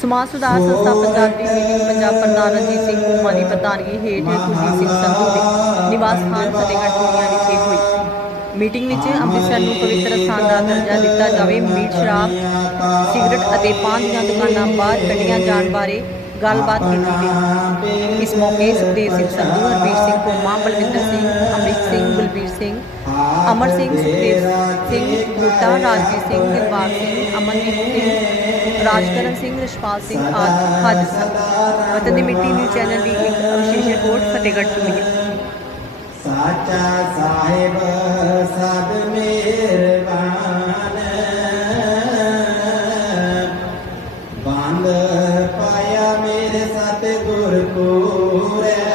ਸਮਾਜ ਸੁਧਾਰ ਸੰਸਥਾ ਪੰਜਾਬ ਦੀ ਮੀਟਿੰਗ ਪੰਜਾਬ ਪ੍ਰਧਾਨ ਰਣਜੀਤ ਸਿੰਘ ਕੁਮਾਰ ਦੀ ਪ੍ਰਧਾਨਗੀ ਹੇਠ ਕੁਲਜੀਤ ਸਿੰਘ ਸੰਧੂ ਦੇ ਨਿਵਾਸ ਸਥਾਨ ਫਤਿਹਗੜ੍ਹ ਚੂੜੀਆਂ ਵਿਖੇ ਹੋਈ। ਮੀਟਿੰਗ ਵਿੱਚ ਅੰਮ੍ਰਿਤਸਰ ਨੂੰ ਪਵਿੱਤਰ ਸਥਾਨ ਦਾ ਦਰਜਾ ਦਿੱਤਾ ਜਾਵੇ। ਮੀਟ, ਸ਼ਰਾਬ, ਸਿਗਰਟ ਅਤੇ ਪਾਨ ਦੀਆਂ ਦੁਕਾਨਾਂ ਬਾਹਰ ਕੱਢੀਆਂ ਜਾਣ ਬਾਰੇ ਗੱਲਬਾਤ ਕੀਤੀ ਗਈ। ਇਸ ਮੌਕੇ ਸੁਖਦੇਵ ਸਿੰਘ ਸੰਧੂ ਹਰਬੀਰ ਸਿੰਘ ਕੁਮਾ ਬਲਵਿੰਦਰ ਸਿੰਘ ਅਮਰੀਕ ਸਿੰਘ, ਬਲਬੀਰ ਸਿੰਘ ਅਮਰ ਸਿੰਘ ਸੁਖਦੇਵ ਸਿੰਘ ਬੂਟਾ ਰਾਜਵੀਰ ਸਿੰਘ ਦਿਲਬਾਗ ਸਿੰਘ ਅਮਨਦੀਪ ਸਿੰਘ ਰਾਜਕਰਨ ਸਿੰਘ ਰਿਸ਼ਪਾਲ ਸਿੰਘ ਆਦਿ ਹਾਜ਼ਰ ਸਨ ਵਤਨ ਦੀ ਮਿੱਟੀ ਨਿਊਜ਼ ਚੈਨਲ ਦੀ ਇੱਕ ਵਿਸ਼ੇਸ਼ ਰਿਪੋਰਟ ਫਤਿਹਗੜ੍ਹ ਚੂੜੀਆਂ ਸਾਚਾ ਸਾਹਿਬ ਸਦ ਮਿਹਰਬਾਨ। ਬੰਦ ਪਾਇਆ ਮੇਰੇ ਸਤਿਗੁਰ ਪੂਰੈ ਹੋਏ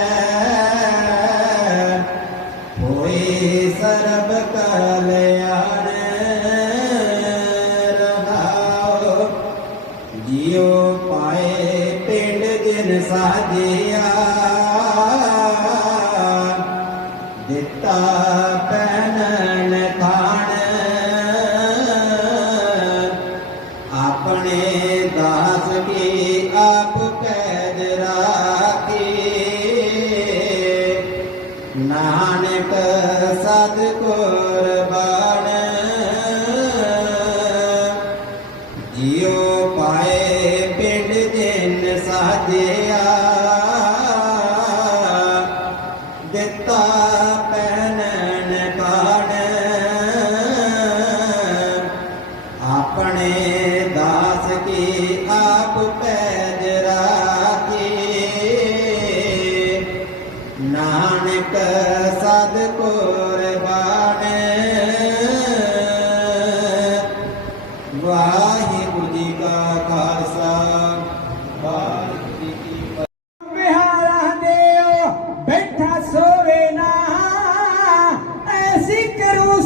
ਦਿਨ ਸਾਜਿਆ। ਦਿੱਤਾ ਪੈਨਨ ਥਾਣ। ਆਪਣੇ ਦਾਸ ਕੀ ਆਪ ਕੈਦ ਰਾਖੀ। ਨਾਨਕ ਸਦ ਦਿੱਤਾ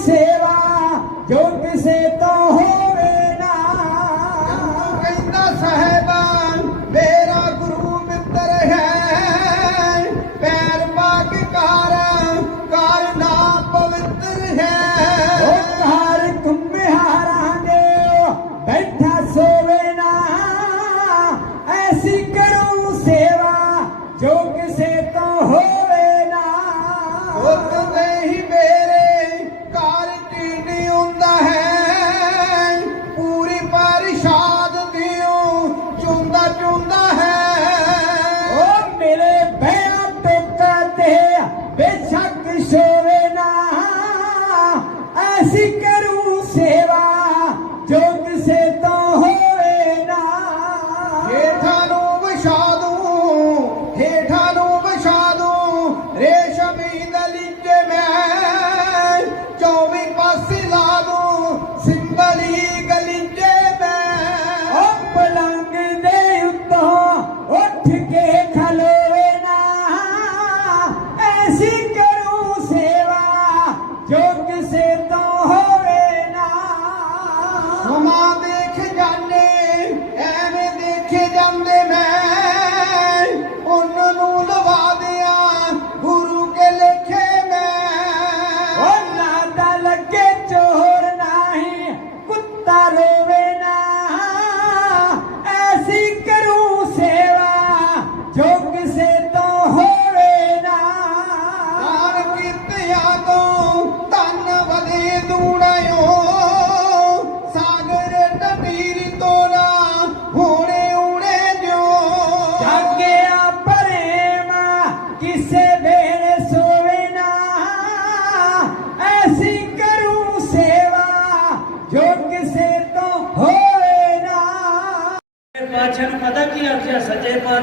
ਸੇਵਾ ਜੋ ਕਿਸੇ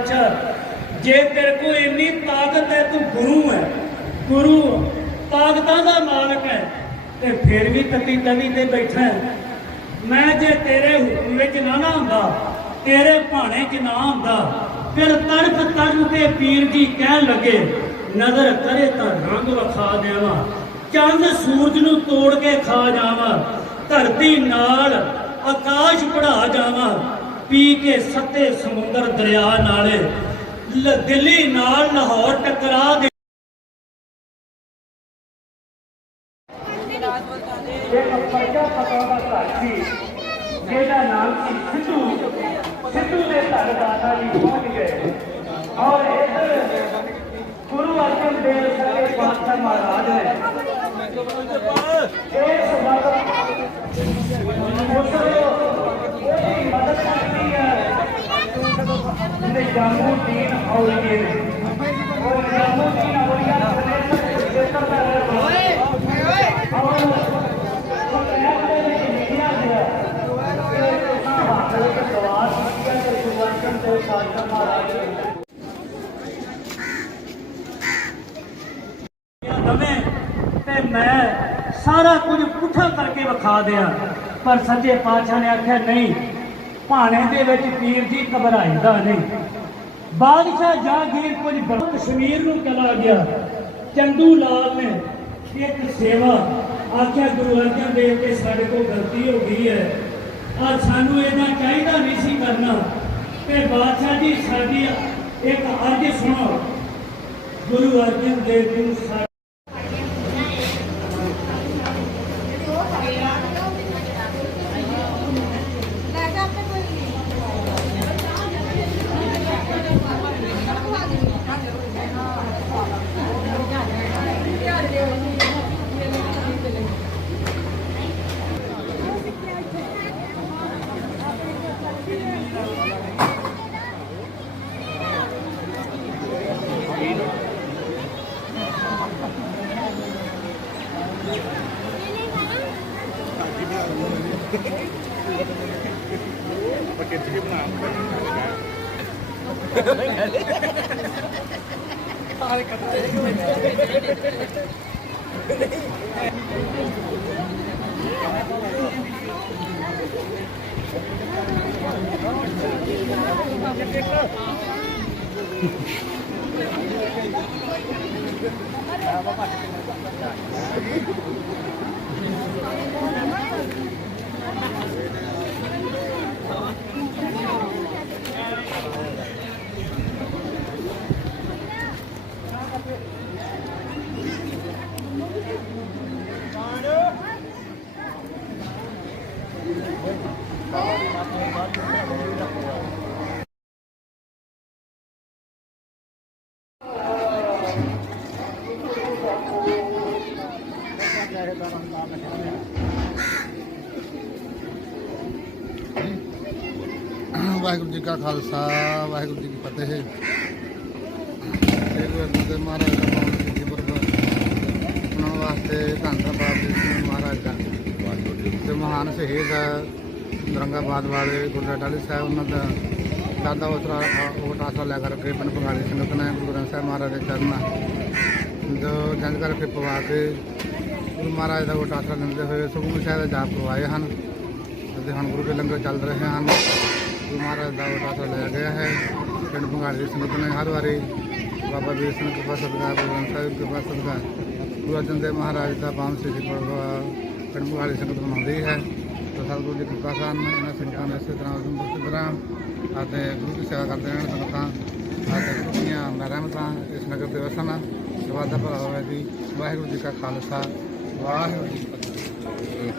ਸੱਚੇ ਜੇ ਤੇਰੇ ਕੋ ਇੰਨੀ ਤਾਕਤ ਹੈ, ਤੂੰ ਗੁਰੂ ਹੈ। ਗੁਰੂ ਤਾਕਤਾਂ ਦਾ ਮਾਲਕ ਹੈ। ਤੇ ਫਿਰ ਵੀ ਤਤੀ ਤਵੀ ਤੇ ਬੈਠਾ ਹੈ। ਮੈਂ ਜੇ ਤੇਰੇ ਹੁਕਮ ਵਿੱਚ ਨਾ ਨਾ ਹੁੰਦਾ, ਤੇਰੇ ਭਾਣੇ 'ਚ ਨਾ ਹੁੰਦਾ, ਫਿਰ ਤੜਪ ਤੜਪ ਕੇ ਪੀਰ ਜੀ ਕਹਿਣ ਲੱਗੇ, ਨਜ਼ਰ ਕਰੇ ਤਾਂ ਰੰਗ ਵਿਖਾ ਦੇਵਾਂ। ਚੰਦ ਸੂਰਜ ਨੂੰ ਤੋੜ ਕੇ ਖਾ ਜਾਵਾਂ। ਧਰਤੀ ਨਾਲ ਆਕਾਸ਼ ਪੜਾ ਜਾਵਾਂ। ਪੀ ਕੇ ਸੱਤੇ ਸਮੁੰਦਰ ਦਰਿਆ ਨਾਲੇ। ਦਿੱਲੀ ਨਾਲ ਲਾਹੌਰ ਟਕਰਾ ਦੇ ਇੱਕ ਪਰਜਾ ਪਕਾਵਾ ਘਰ ਸੀ ਜਿਹਦਾ ਨਾਮ ਸੀ ਸਿੱਧੂ। ਸਿੱਧੂ ਦੇ ਘਰ ਦਾਦਾ ਜੀ ਪਹੁੰਚ ਗਏ। ਔਰ ਇੱਧਰ ਗੁਰੂ ਅਰਜਨ ਦੇਵ ਸਕੇ ਪਾਤਸ਼ਾਹ ਮਹਾਰਾਜ ਨੇ ਇਸ ਵਕਤ ਉਹਦੀ ਮਦਦ ਕਰਦੀ ਹੈ ਜਿਹਦੇ ਜਾਮੂਦੀਨ ਔਲੀਏ ਨੇ ਉਹ ਜਾਮੂਦੀਨ ਔਲੀਆ ਪ੍ਰਦੇਸ਼ ਖੇਤਰ ਦਾ ਰਹਿਣ ਵਾਲਾ ਹੈ ਔਰ ਪੰਜਾਬ ਦੇ ਵਿੱਚ ਲਿਖਿਆ ਭਾਣੇ ਦੇ ਵਿੱਚ ਪੀਰ ਜੀ ਘਬਰਾਈਦਾ ਨਹੀਂ। ਬਾਦਸ਼ਾਹ ਜਾਗੀਰ ਕੁਝ ਬੜਾ ਕਸ਼ਮੀਰ ਨੂੰ ਚਲਾ ਗਿਆ। ਚੰਦੂ ਲਾਲ ਨੇ ਇੱਕ ਸੇਵਾ ਆਖਿਆ, ਗੁਰੂ ਅਰਜਨ ਦੇਵ ਤੇ ਸਾਡੇ ਕੋਲ ਗਲਤੀ ਹੋ ਗਈ ਹੈ। ਆ ਸਾਨੂੰ ਇਹਦਾ ਚਾਹੀਦਾ ਨਹੀਂ ਸੀ ਕਰਨਾ। ਤੇ ਬਾਦਸ਼ਾਹ ਜੀ, ਸਾਡੀ ਇੱਕ ਅਰਜ਼ ਸੁਣੋ। ਗੁਰੂ ਅਰਜਨ ਦੇਵ ਜੀ ਨੂੰ ਸਾ- ਵਾਹਿਗੁਰੂ ਜੀ ਕਾ ਖਾਲਸਾ, ਵਾਹਿਗੁਰੂ ਜੀ ਕੀ ਫਤਿਹ। ਸ੍ਰੀ ਗੁਰੂ ਅਰਜਨ ਦੇਵ ਮਹਾਰਾਜ ਦਾ ਪਾਵਨ ਸਿੱਖੀ ਪੁਰਬ ਵਾਸਤੇ ਧੰਨ ਧੰਨ ਬਾਬਾ ਜੀ ਸਿੰਘ ਮਹਾਰਾਜ ਦਾ। ਤੇ ਮਹਾਨ ਸ਼ਹੀਦ ਦਰੰਗਾਬਾਦ ਵਾਲੇ ਗੁਰਦਾ ਟਾਲੀ ਸਾਹਿਬ, ਉਹਨਾਂ ਦਾ ਦਾਦਾ ਉਤਰਾ ਉਹ ਟਾਸਾ ਲੈ ਕਰਕੇ ਪਿੰਡ ਬੰਗਾਲੀ ਸੰਗਤ ਨੇ ਗੁਰੂ ਗ੍ਰੰਥ ਸਾਹਿਬ ਮਹਾਰਾਜ ਦੇ ਚਰਨ ਜੋ ਜੰਗ ਕਰਕੇ ਪਵਾ ਕੇ ਗੁਰੂ ਮਹਾਰਾਜ ਦਾ ਉਹ ਆਸਰਾ ਲੈਂਦੇ ਹੋਏ ਸੁਖਮਨੀ ਸਾਹਿਬ ਦਾ ਜਾਪ ਕਰਵਾਏ ਹਨ। ਅਤੇ ਹੁਣ ਗੁਰੂ ਕੇ ਲੰਗਰ ਚੱਲ ਰਹੇ ਹਨ। ਗੁਰੂ ਮਹਾਰਾਜ ਦਾ ਉਟਾਸਾ ਲਿਆ ਗਿਆ ਹੈ। ਪਿੰਡ ਭੰਗਾਲੀ ਦੀ ਸੰਗਤ ਨੇ ਹਰ ਵਾਰੀ ਬਾਬਾ ਵੀਰ ਸਿੰਘ ਕਿਰਪਾ ਸਦਕਾ, ਗੁਰੂ ਗ੍ਰੰਥ ਸਾਹਿਬ ਕਿਰਪਾ ਸਦਕਾ, ਗੁਰੂ ਅਰਜਨ ਦੇਵ ਮਹਾਰਾਜ ਦਾ ਪਾਵਨ ਸਿੱਖੀ ਪੁਰਬ ਪਿੰਡ ਭੰਗਾਲੀ ਸੰਗਤ ਮਨਾਉਂਦੀ ਹੈ। ਤਾਂ ਸਤਿਗੁਰੂ ਦੀ ਕਿਰਪਾ ਕਾਰਨ, ਇਹਨਾਂ ਸੰਗਤਾਂ ਨੇ ਇਸੇ ਤਰ੍ਹਾਂ ਉਦਮ ਇਸੇ ਅਤੇ ਗੁਰੂ ਦੀ ਸੇਵਾ ਕਰਦੇ ਰਹਿਣ, ਸੰਗਤਾਂ ਅਤੇ ਦੁਨੀਆਂ ਦਾ ਇਸ ਨਗਰ ਦੇ ਵਸਣ। ਸਵਾਦਾ ਭਲਾ ਹੋਵੇ ਜੀ, ਵਾਹਿਗੁਰੂ ਜੀ ਕਾ ਖਾਲਸਾ। ਵਾਹਿਗੁਰੂ